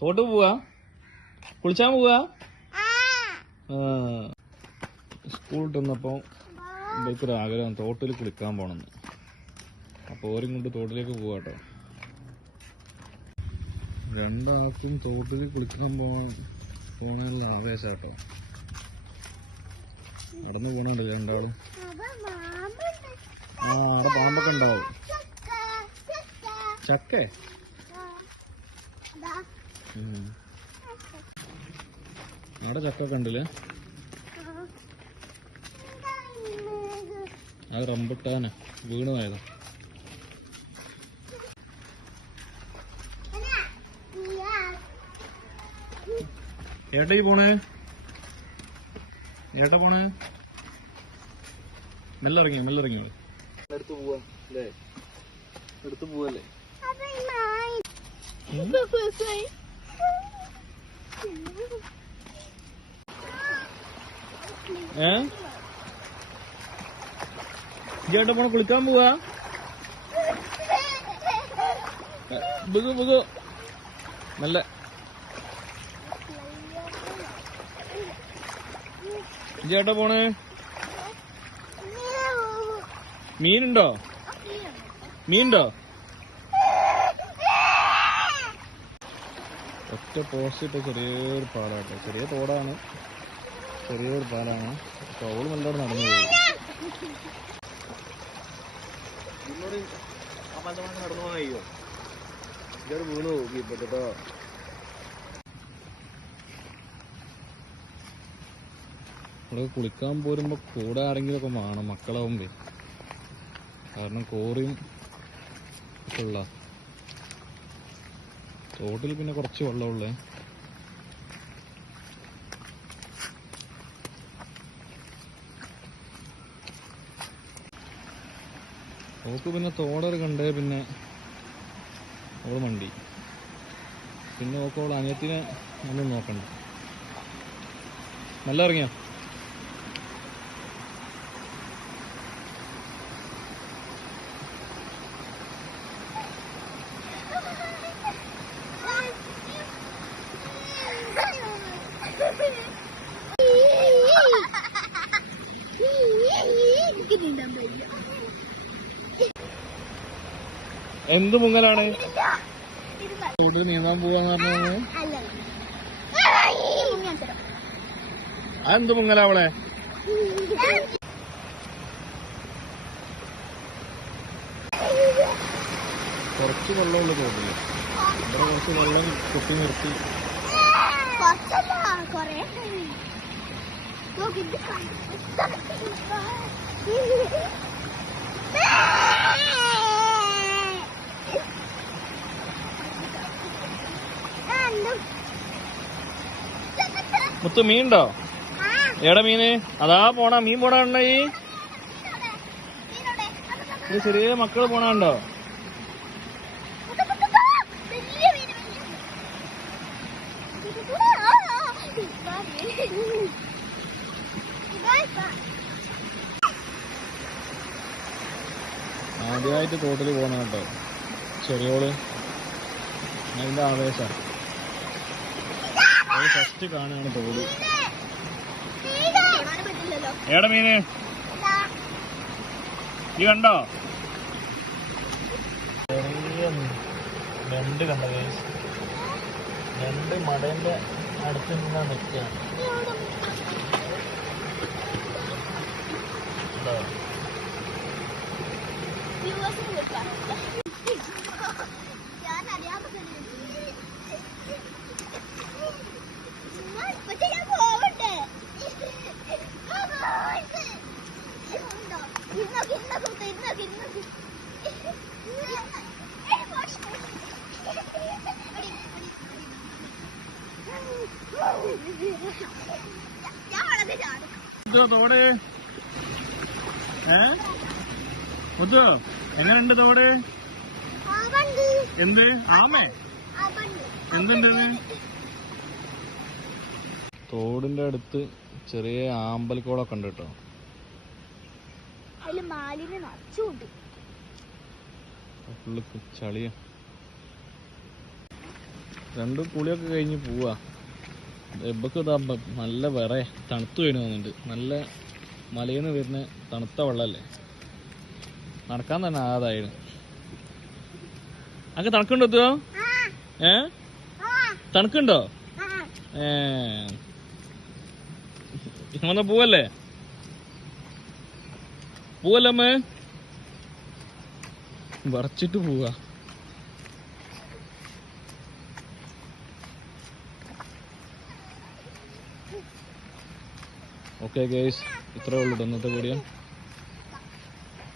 Thought പോവാ. കുളിച്ചാൻ പോവാ? School ഇട്ടുന്നപ്പോ ഇവർക്കൊരു ആഗ്രഹം തോട്ടിൽ കുളിക്കാൻ പോണെന്ന് അപ്പൊ ഓരും കൊണ്ട് തോട്ടിലേക്ക് പോവാ കേട്ടോ. രണ്ടാൾക്കും തോട്ടിൽ കുളിക്കാൻ പോവാൻ പോകാനുള്ള ആവേശാട്ടോ നടന്നു പോണുണ്ട് രണ്ടാളും. ആ അവിടെ പാമ്പൊക്കെ ഉണ്ടാവും ചക്കേ. അവിടെ ചക്കൊക്കെ ഉണ്ടല്ലേ? അത് റമ്പിട്ടാന് വീണ് പോയതാ. ഏട്ടാ പോണേ? ഏട്ടാ പോണേ? മെല്ലെ ഇറങ്ങിയോ മെല്ലെ ഇറങ്ങിയോ എടുത്ത് പോവാ അല്ലേ? എടുത്തു പോവല്ലേ? ഏ? പോണ? കുളിക്കാൻ പോവാ? ബുഗു നല്ല. ചേട്ടാ പോണേ? മീനുണ്ടോ? മീനുണ്ടോ? ഒറ്റ പോസ്റ്റ് ഇട്ട ചെറിയൊരു പാലാട്ടോ ചെറിയ തോടാണ്. ചെറിയൊരു പാലാണ് അപ്പൊ അവൾ നല്ലോണം നടന്നു പോയി. കേട്ടോ നമ്മൾ കുളിക്കാൻ പോരുമ്പോ കൂടെ ആരെങ്കിലുമൊക്കെ വേണം. മക്കളാവുമ്പേ. കാരണം കോറിയും ഉള്ള തോട്ടിൽ പിന്നെ കുറച്ച് വെള്ളമുള്ളേ. ഓക്ക് പിന്നെ തോടർ കണ്ടേ പിന്നെ ഓൾ മണ്ടി. പിന്നെ ഓക്ക് ഓൾ അനിയത്തിനെ ഒന്നും നോക്കണ്ട. നല്ല ഇറങ്ങിയോ? എന്ത് മുങ്ങലാണ്? നീന്താൻ പോവാന്ന് പറഞ്ഞു അതെന്ത് മുങ്ങലാ അവളെ? കുറച്ച് വെള്ളമുള്ള തോട്ടിൽ. ഇവിടെ കുറച്ച് വെള്ളം കുത്തി നിർത്തി. മുത്തു മീനുണ്ടോ? എവിടെ മീന്? അതാ പോണ മീൻ പോണ കണ്ടോ ഈ? ചെറിയ മക്കൾ പോണ കണ്ടോ? ആദ്യമായിട്ട് തോട്ടിൽ പോണ കേട്ടോ ചെറിയോൾ. അതിന്റെ ഫസ്റ്റ് കാണുകയാണ് തോട് ഏടെ മീന്. ഈ കണ്ടോ? ചെറിയ രണ്ട് കണ്ടത് രണ്ട് മടേന്റെ അടുത്ത് നിന്നാ നിൽക്കുകയാണ്. മുത്തു തോട്. ഏ? മുത്തു എങ്ങനെയുണ്ട് തോട്? എന്ത്? ആമേ? എന്തുണ്ട്? തോടിന്റെ അടുത്ത് ചെറിയ ആമ്പൽക്കോളൊക്കെ ഉണ്ട് കേട്ടോ. അതിൽ മാലിന്യം നിറച്ചുണ്ട്. ഫുള്ള് ചളിയ. രണ്ടും കുളിയൊക്കെ കഴിഞ്ഞ് പോവാ. എബക്ക് ഇതാ നല്ല വിറ തണുത്ത് വീണ് വന്നിട്ടുണ്ട് നല്ല മലയിൽ നിന്ന് വരുന്ന തണുത്ത വെള്ളമല്ലേ നടക്കാൻ തന്നെ ആതായിരുന്നു അങ്ങ് തണുക്കുണ്ടോ എത്തുവോ? ഏ? തണുക്കുണ്ടോ? ഏ. ഇങ്ങനെ പോവല്ലേ? പോവല്ലേ അമ്മേ? വറച്ചിട്ട് പോവാ. ഓക്കെ ഗേസ് ഇത്രേ ഉള്ളൂ. ഇന്നത്തെ വീഡിയോ